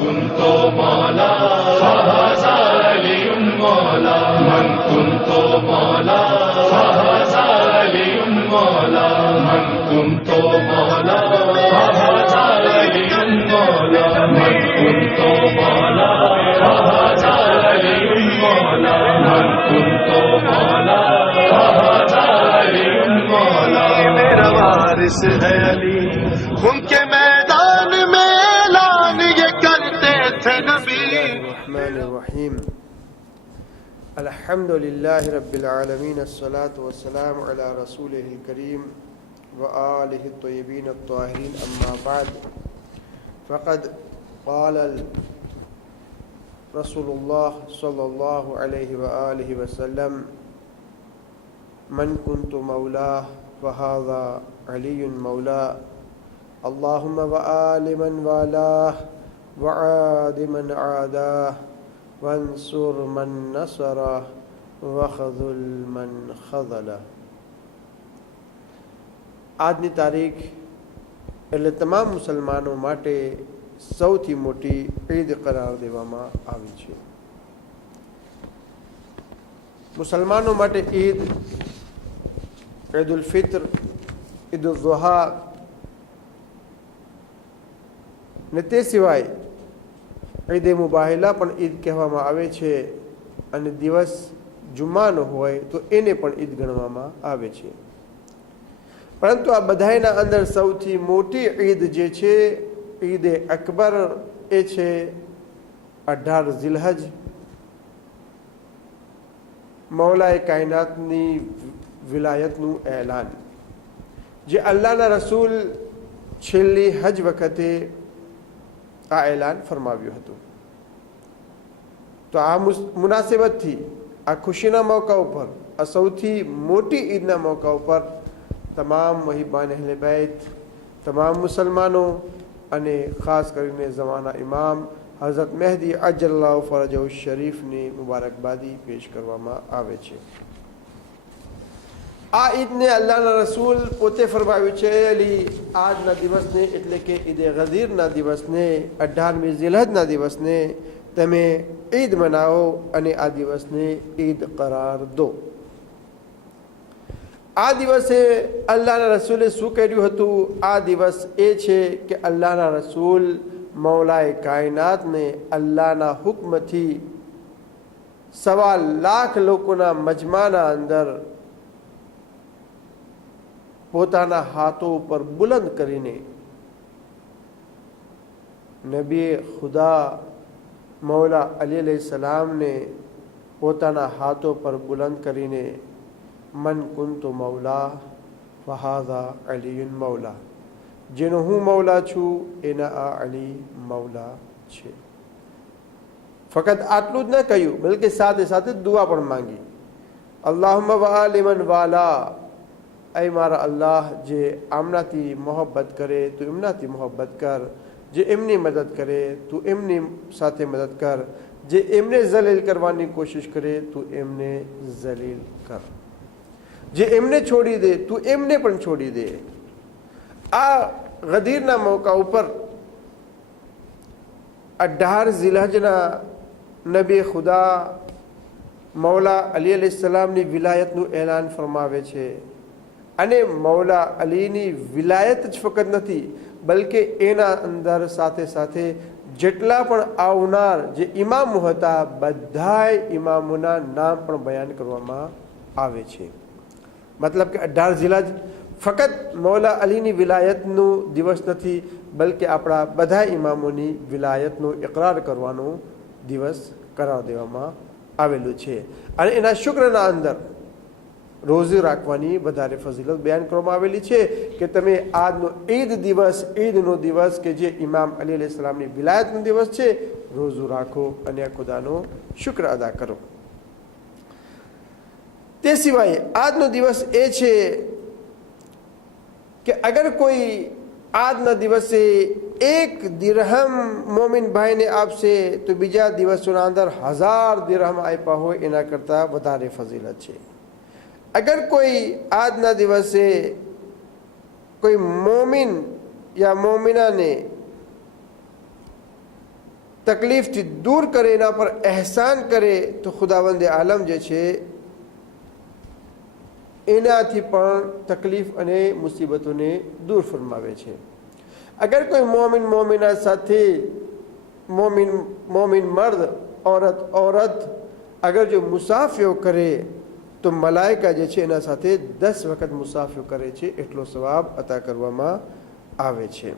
كنت مولا فهذا علي مولا من كنت مولا فهذا علي مولا من كنت مولا فهذا علي مولا من كنت مولا فهذا علي مولا من كنت مولا فهذا علي مولا मेरा वारिस है अली उनके मैदान में ऐलान ये करते थे नबी الرحمن الرحيم الحمد لله رب العالمين الصلاة والسلام على رسوله الكريم وآله الطيبين الطاهرين أما بعد فقد قال رسول الله صلى الله عليه وآله وسلم من كنت مولاه فهذا علي مولاه اللهم وآل من والاه وعاد من عاداه وانصر من نصره وخذل من خذله. આજની તારીખ એટલે તમામ મુસલમાનો માટે સૌથી મોટી ઈદ કરાર દેવામાં આવી છે. મુસલમાનો માટે ઈદ, ઈદ ઉલ ફિત્ર, ઈદ ઉલ ઝુહા ને તે સિવાય ઈદ એ મુબાહિલા પણ ઈદ કહેવામાં આવે છે અને દિવસ જુમ્માનો હોય તો એને પણ ઈદ ગણવામાં આવે છે. પરંતુ આ બધાયના અંદર સૌથી મોટી ઈદ જે છે ઈદ અકબર એ છે 18 ઝિલહજ, મૌલાએ કાયનાતની વિલાયતનું એલાન, જે અલ્લાહના રસૂલ છેલ્લી હજ વખતે આ એલાન ફરમાવ્યું હતું. તો આ મુનાસિબતથી આ ખુશીના મોકા ઉપર, આ સૌથી મોટી ઈદના મોકા ઉપર તમામ મહિબાન અહલે બેત, તમામ મુસલમાનો અને ખાસ કરીને ઝમાના ઇમામ હઝરત મહેદી અજલ્લાહુ ફરજહુ શરીફની મુબારકબાદી પેશ કરવામાં આવે છે. આ ઈદને અલ્લાહના રસૂલ પોતે ફરમાવ્યું છે અલી આજના દિવસને એટલે કે ઈદ ગદીરના દિવસને 18મી ઝિલહજના દિવસને તમે ઈદ મનાવો અને આ દિવસને ઈદ કરાર દો. આ દિવસે અલ્લાહના રસૂલે શું કર્યું હતું? આ દિવસ એ છે કે અલ્લાહના રસૂલ મૌલાએ કાયનાતને અલ્લાહના હુકમથી 1.25 લાખ લોકોના મજમાના અંદર પોતાના હાથો ઉપર બુલંદ કરીને નબી ખુદા મૌલા અલી અલૈહિ સલામને પોતાના હાથો પર બુલંદ કરીને મન કુંતુ મૌલા ફહાઝા અલીયુન મૌલા, જેનો હું મૌલા છું એના આ અલી મૌલા છે. ફક્ત આટલું જ ન કહ્યું, બલકે સાથે સાથે દુઆ પણ માંગી. અલ્લાહુમ્મા વઆલી મન વાલા, ऐ मारा अल्लाह जे आमनाथी मोहब्बत करे तो एमनाथी मोहब्बत कर, जे एमनी मदद करे तो एमनी साथे मदद कर, जे एमने जलील करवानी कोशिश करे तो एमने जलील कर, जे एमने छोड़ी दे तो एमने पण छोड़ी दे. आ गदीરના મોકા ઉપર 18 ઝિલહજના નબી ખુદા મૌલા અલી અલૈહિ સલામની વિલાયતનું એલાન ફરમાવે છે. અને મૌલા અલીની વિલાયત જ ફક્ત નથી, બલકે એના અંદર સાથે સાથે જેટલા પણ આવનાર જે ઇમામો હતા બધાય ઇમામોના નામ પણ બયાન કરવામાં આવે છે. મતલબ કે 18 ઝિલહજ ફક્ત મૌલા અલીની વિલાયતનો દિવસ નથી, બલકે આપણા બધા ઇમામોની વિલાયતનો ઇકરાર કરવાનો દિવસ કરાર દેવામાં આવેલું છે. અને એના શુક્રના અંદર રોઝી રાખવાની વધારે ફઝીલત બયાન કરવામાં આવેલી છે કે તમે આજનો ઈદ દિવસ, ઈદનો દિવસ કે જે ઇમામ અલી અલૈહિ સલામની વિલાયતનો દિવસ છે, રોઝું રાખો અને ખુદાનો શુક્ર અદા કરો. તે સિવાય આજનો દિવસ એ છે કે અગર કોઈ આજના દિવસે 1 દિરહમ મોમિન ભાઈને આપશે તો બીજા દિવસોના અંદર 1000 દિરહમ આપ્યા હોય એના કરતાં વધારે ફઝીલત છે. अगर कोई आज ना दिवसे कोई मोमिन या मोमिना ने તકલીફથી દૂર કરે, એના પર અહેસાન કરે, તો ખુદાવંદ આલમ જે છે એનાથી પણ તકલીફ અને મુસીબતોને દૂર ફરમાવે છે. અગર કોઈ મોમિના સાથે મોમિન મર્દ औरत અગર જો મુસાફિરો કરે તો મલાઈકા જે છે એના સાથે 10 વખત મુસાફિરો કરે છે, એટલો સવાબ અતા કરવામાં આવે છે.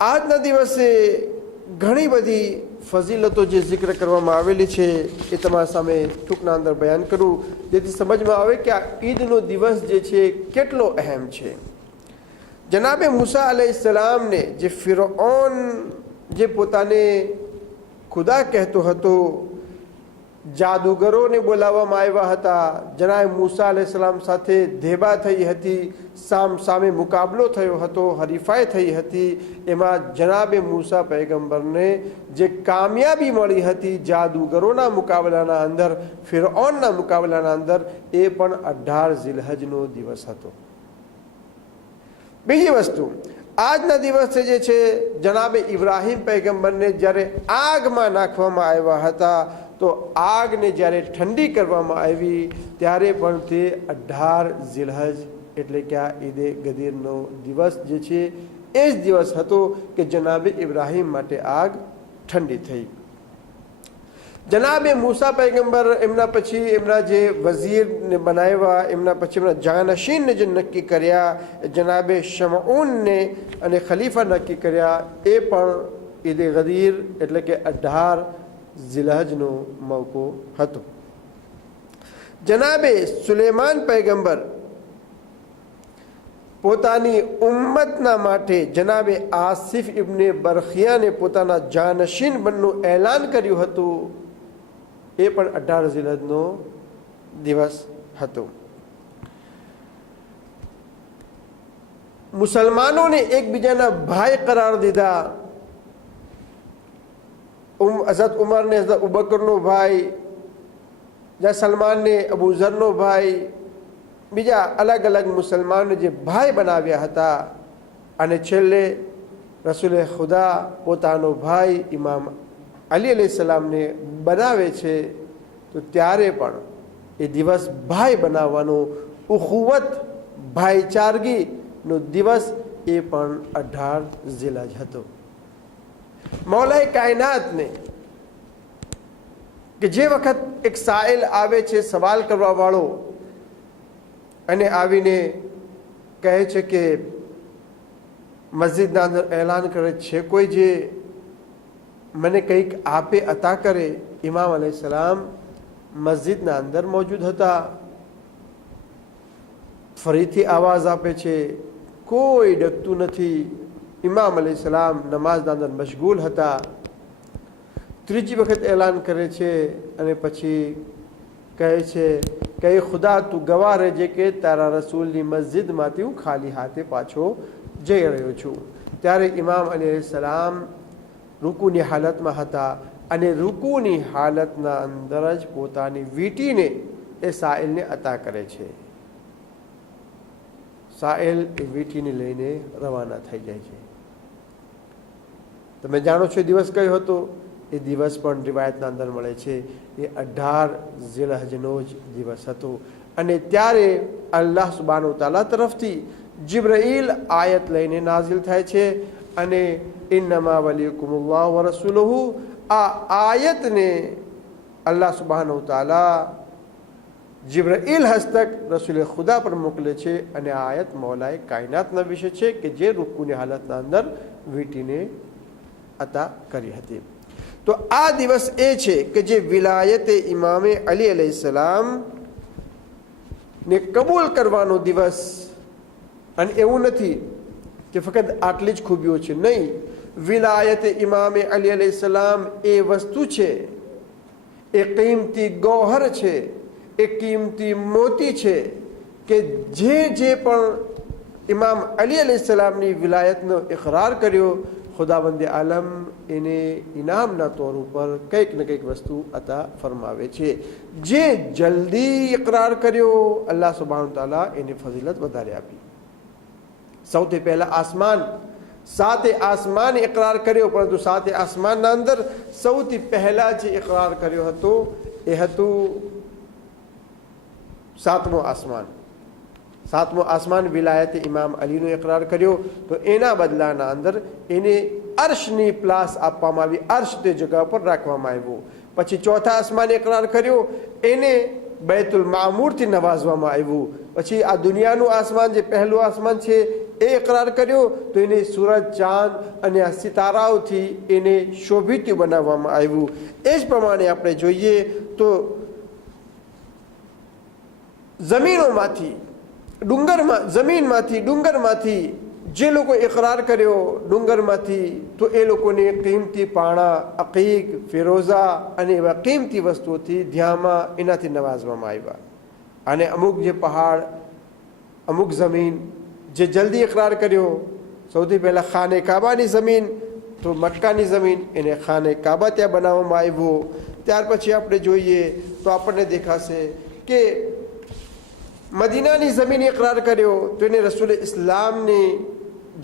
આજના દિવસે ઘણી બધી ફઝીલતો જે જિક્ર કરવામાં આવેલી છે એ તમારા સામે ટૂંકના અંદર બયાન કરું, જેથી સમજમાં આવે કે આ ઈદનો દિવસ જે છે કેટલો અહેમ છે. જનાબે મૂસા અલૈહિસ્સલામને જે ફિરૌન જે પોતાને ખુદા કહેતો હતો, જાદુગરોને બોલાવવામાં આવ્યા હતા, જનાબ મૂસા અલૈહિસ્સલામ સાથે ધેબા થઈ હતી, સામે મુકાબલો થયો હતો, હરીફાઈ થઈ હતી. એમાં જનાબે મૂસા પૈગંબરને જે કામયાબી મળી હતી જાદુગરોના મુકાબલાના અંદર, ફિરૌનના મુકાબલાના અંદર, એ પણ 18 ઝિલહજનો દિવસ હતો. બીજી વસ્તુ, આજના દિવસે જે છે જનાબે ઇબ્રાહીમ પૈગંબરને જ્યારે આગમાં નાખવામાં આવ્યા હતા, તો આગને જ્યારે ઠંડી કરવામાં આવી ત્યારે પણ તે 18 ઝિલહજ એટલે કે આ ઈદે ગદીરનો દિવસ જે છે એ જ દિવસ હતો કે જનાબે ઇબ્રાહીમ માટે આગ ઠંડી થઈ. જનાબે મૂસા પૈગંબર એમના પછી એમના જે વઝીરને બનાવ્યા, એમના પછી એમના જાનશીનને જે નક્કી કર્યા, જનાબે શમઉનને અને ખલીફા નક્કી કર્યા, એ પણ ઈદે ગદીર એટલે કે 18 ઝિલહજનો મોકો હતો. જનાબે સુલેમાન પૈગંબર પોતાની ઉમ્મતના માટે જનાબે આસિફ ઇબ્ને બરખિયાને પોતાના જાનશીન બનવાનું એલાન કર્યું હતું, એ પણ 18 ઝિલહજનો દિવસ હતો. મુસલમાનોને એકબીજાના ભાઈ કરાર દીધા. હઝરત ઉમરને હઝરત અબુબકરનો ભાઈ, જ્યાં સલમાનને અબુ ઝરનો ભાઈ, બીજા અલગ અલગ મુસલમાનોને જે ભાઈ બનાવ્યા હતા. અને છેલ્લે રસૂલે ખુદા પોતાનો ભાઈ ઇમામ અલી અલૈહિસ્સલામને બનાવે છે, તો ત્યારે પણ એ દિવસ ભાઈ બનાવવાનો, ઉખુવત ભાઈચારગીનો દિવસ, એ પણ 18 ઝિલહજ હતો. મૌલાએ કાયનાતને કે જે વખત એક સાઇલ આવે છે, સવાલ કરવા વાળો, અને આવીને કહે છે કે મસ્જિદના અંદર એલાન કરે છે, કોઈ જે મને કંઈક આપે, અતા કરે. ઇમામ અલૈહિસ્સલામ મસ્જિદના અંદર મોજૂદ હતા. ફરીથી આવાજ આપે છે, કોઈ ડકતું નથી. ઇમામ અલૈહિસ્સલામ નમાઝના અંદર મશગુલ હતા. ત્રીજી વખત એલાન કરે છે અને પછી કહે છે કે ખુદા તું ગવાહ રહેજે કે તારા રસૂલની મસ્જિદમાંથી હું ખાલી હાથે પાછો જઈ રહ્યો છું. ત્યારે ઇમામ અલૈહિસ્સલામ રૂકુની હાલતમાં હતા, અને રૂકુની હાલતના અંદર જ પોતાની વીંટીને એ સાઇલને અતા કરે છે. સાઇલ એ વીંટીને લઈને રવાના થઈ જાય છે. તમે જાણો છો એ દિવસ કયો હતો? એ દિવસ પણ રિવાયતના અંદર મળે છે એ 18 ઝિલહજનો જ દિવસ હતો. અને ત્યારે અલ્લાહ સુબ્હાનહુ તઆલા તરફથી જિબ્રાઈલ આયત લઈને નાઝિલ થાય છે, અને ઇન્નમા વલિયકુમુલ્લાહ વ રસૂલુહુ, આ આયતને અલ્લાહ સુબ્હાનહુ તઆલા જિબ્રાઈલ હસ્તક રસૂલ ખુદા પર મોકલે છે. અને આ આયત મૌલાએ કાયનાતના વિશે છે કે જે રૂકુની હાલતના અંદર વીંટીને અતા કરી હતી. તો આ દિવસ એ છે કે જે વિલાયતે ઇમામે અલી અલૈહિસ્સલામ ને કબૂલ કરવાનો દિવસ. અને એવું નથી કે ફક્ત આટલી જ ખૂબીઓ છે, નહીં. વિલાયતે ઇમામે અલી અલૈહિસ્સલામ એ વસ્તુ છે, એ કિંમતી ગૌહર છે, એ કિંમતી મોતી છે કે જે પણ ઇમામ અલી અલૈહિસ્સલામની વિલાયતનો ઇકરાર કર્યો, ખુદાવંદ આલમ એને ઇનામના તોર ઉપર કંઈક ને કંઈક વસ્તુ અતા ફરમાવે છે. જે જલ્દી ઇકરાર કર્યો, અલ્લાહ સુબ્હાનહુ તઆલા એને ફઝીલત વધારે આપી. સૌથી પહેલા આસમાન સાતે આસમાન ઇકરાર કર્યો, પરંતુ સાતે આસમાનના અંદર સૌથી પહેલા જે ઇકરાર કર્યો હતો એ હતું સાતમો આસમાન. સાતમો આસમાન વિલાયતે ઇમામ અલીનો ઇકરાર કર્યો, તો એના બદલાના અંદર એને અર્શની પ્લાસ આપવામાં આવી, અર્શ તે જગા પર રાખવામાં આવ્યો. પછી ચોથા આસમાન ઇકરાર કર્યો, એને બૈતુલ મામૂરથી નવાઝવામાં આવ્યું. પછી આ દુનિયાનું આસમાન જે પહેલું આસમાન છે એ ઇકરાર કર્યો, તો એને સૂરજ, ચાંદ અને આ સિતારાઓથી એને શોભિત બનાવવામાં આવ્યું. એ જ પ્રમાણે આપણે જોઈએ તો જમીનમાંથી ડુંગરમાંથી જે લોકો ઇકરાર કર્યો ડુંગરમાંથી, તો એ લોકોને કિંમતી પાણા, અકીક, ફિરોઝા અને એવા કિંમતી વસ્તુઓથી ધ્યાનમાં એનાથી નવાઝવામાં આવ્યા. અને અમુક જે પહાડ, અમુક જમીન જે જલ્દી ઇકરાર કર્યો, સૌથી પહેલાં ખાને કાબાની જમીન, તો મક્કાની જમીન, એને ખાને કાબા ત્યાં બનાવવામાં આવ્યો. ત્યાર પછી આપણે જોઈએ તો આપણને દેખાશે કે મદીનાની જમીન ઇકરાર કર્યો, તો એને રસૂલ ઇસ્લામની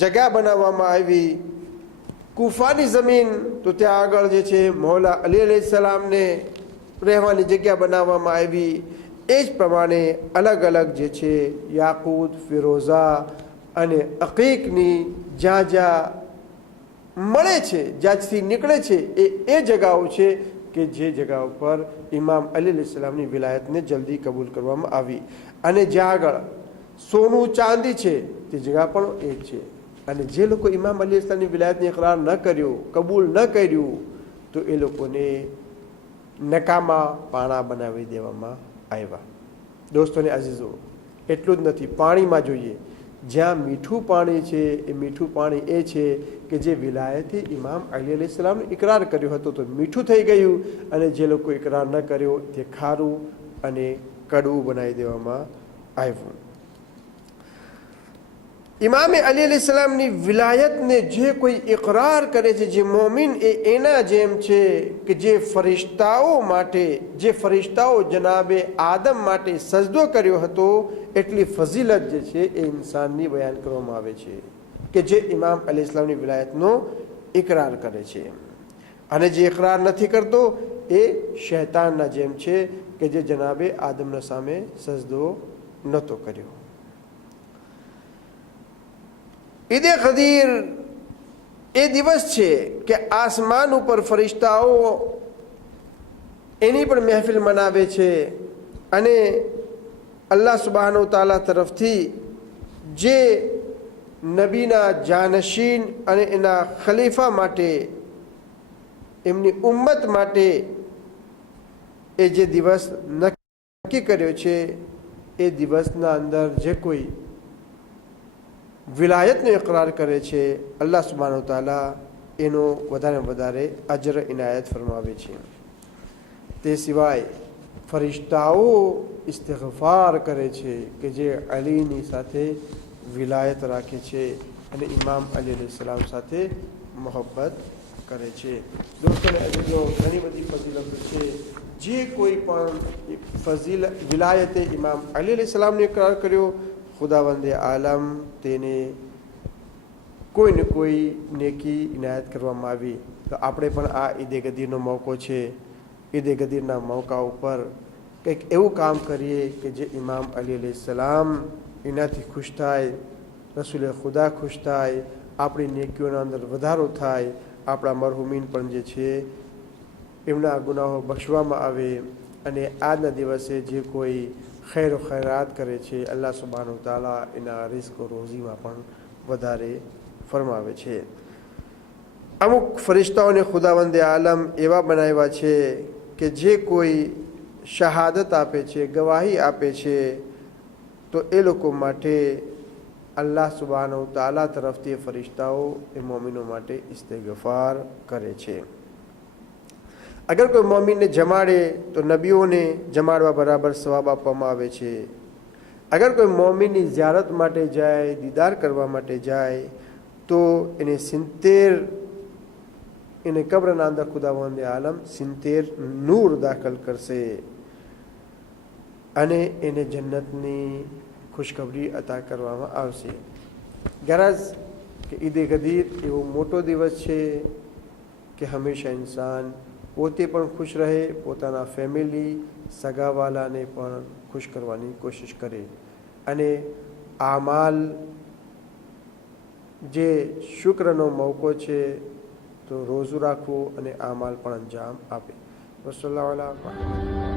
જગા બનાવવામાં આવી. કુફાની જમીન, તો ત્યાં આગળ જે છે મૌલા અલી અલૈહિસ્સલામને રહેવાની જગ્યા બનાવવામાં આવી. એ જ પ્રમાણે અલગ અલગ જે છે યાકૂત, ફિરોઝા અને અકીકની જ્યાં જ્યાં મળે છે, જ્યાંથી નીકળે છે, એ જગાઓ છે કે જે જગાઓ પર ઇમામ અલી અલૈહિસ્સલામની વિલાયતને જલ્દી કબૂલ કરવામાં આવી. અને જ્યાં આગળ સોનું, ચાંદી છે, તે જગા પણ એ છે. અને જે લોકો ઇમામ અલી અલૈહિસ્સલામની વિલાયતને ઇકરાર ન કર્યું, કબૂલ ન કર્યું, તો એ લોકોને નકામા પાણા બનાવી દેવામાં આવ્યા. દોસ્તોને અઝીઝો, એટલું જ નથી, પાણીમાં જોઈએ. જ્યાં મીઠું પાણી છે, એ મીઠું પાણી એ છે કે જે વિલાયતે ઇમામ અલી અલૈહિસ્સલામનો ઇકરાર કર્યો હતો, તો મીઠું થઈ ગયું. અને જે લોકો ઇકરાર ન કર્યો તે ખારું અને કડવું બનાવી દેવામાં આવ્યું. ઇમામે અલી અલૈહિસ્સલામની વિલાયતને જે કોઈ ઇકરાર કરે છે, જે મોમિન, એ એના જેમ છે કે જે ફરિશ્તાઓ જનાબે આદમ માટે સજદો કર્યો હતો, એટલી ફઝીલત જે છે એ ઇન્સાનની બયાન કરવામાં આવે છે કે જે ઇમામ અલૈહિસ્સલામની વિલાયતનો ઇકરાર કરે છે. અને જે ઇકરાર નથી કરતો એ શૈતાનના જેમ છે કે જે જનાબે આદમના સામે સજદો નહોતો કર્યો. ઈદ ગદીર એ દિવસ છે કે આસમાન ઉપર ફરિશ્તાઓ એની પણ મહેફિલ મનાવે છે. અને અલ્લાહ સુબહાનહુ તઆલા તરફથી જે નબીના જાનશીન અને એના ખલીફા માટે, એમની ઉમ્મત માટે એ જે દિવસ નક્કી કર્યો છે, એ દિવસના અંદર જે કોઈ વિલાયતનો ઇકરાર કરે છે, અલ્લાહ સુબહાનહુ તઆલા એનો વધારે વધારે અજર ઇનાયત ફરમાવે છે. તે સિવાય ફરિશ્તાઓ ઇસ્તિગફાર કરે છે કે જે અલીની સાથે વિલાયત રાખે છે અને ઇમામ અલી અલૈહિસ્સલામ સાથે મોહબ્બત કરે છે. દોસ્તોને અજીજો, ઘણી બધી ફજીલતો છે. જે કોઈ પણ વિલાયતે ઇમામ અલી અલૈહિસ્સલામનો ઇકરાર કર્યો, ખુદાવંદે આલમ તેને કોઈ ને કોઈ નેકી ઇનાયત કરવામાં આવી. તો આપણે પણ આ ઈદે ગદીરનો મોકો છે, ઈદે ગદીરના મોકા ઉપર કંઈક એવું કામ કરીએ કે જે ઇમામ અલી અલૈહિસ્સલામ એનાથી ખુશ થાય, રસૂલે ખુદા ખુશ થાય, આપણી નેકીઓના અંદર વધારો થાય, આપણા મરહુમીન પણ જે છે એમના ગુનાહો બક્ષવામાં આવે. અને આજના દિવસે જે કોઈ ખૈર ખૈરાત કરે છે, અલ્લાહ સુબહાનહુ તઆલા એના રિઝ્ક રોઝીમાં પણ વધારે ફરમાવે છે. અમુક ફરિશ્તાઓને ખુદાવંદે આલમ એવા બનાવ્યા છે કે જે કોઈ શહાદત આપે છે, ગવાહી આપે છે, તો એ લોકો માટે અલ્લાહ સુબહાનહુ તઆલા તરફથી ફરિશ્તાઓ એ મોમિનો માટે ઇસ્તિગફાર કરે છે. અગર કોઈ મોમિનને જમાડે તો નબીઓને જમાડવા બરાબર સવાબ આપવામાં આવે છે. અગર કોઈ મોમિનની ઝિયારત માટે જાય, દીદાર કરવા માટે જાય, તો એને 70 એને કબ્રના અંદર ખુદાવંદે આલમ 70 નૂર દાખલ કરશે અને એને જન્નતની ખુશખબરી અતા કરવામાં આવશે. ગરજ કે ઈદે ગદીર એવો મોટો દિવસ છે કે હંમેશા ઇન્સાન પોતે પણ ખુશ રહે, પોતાના ફેમિલી સગાવાલાને પણ ખુશ કરવાની કોશિશ કરે અને આમાલ જે શુક્રનો મોકો છે તો રોઝું રાખવું અને આમાલ પણ અંજામ આપે. વસલ્લાહુ અલા મુહમ્મદ.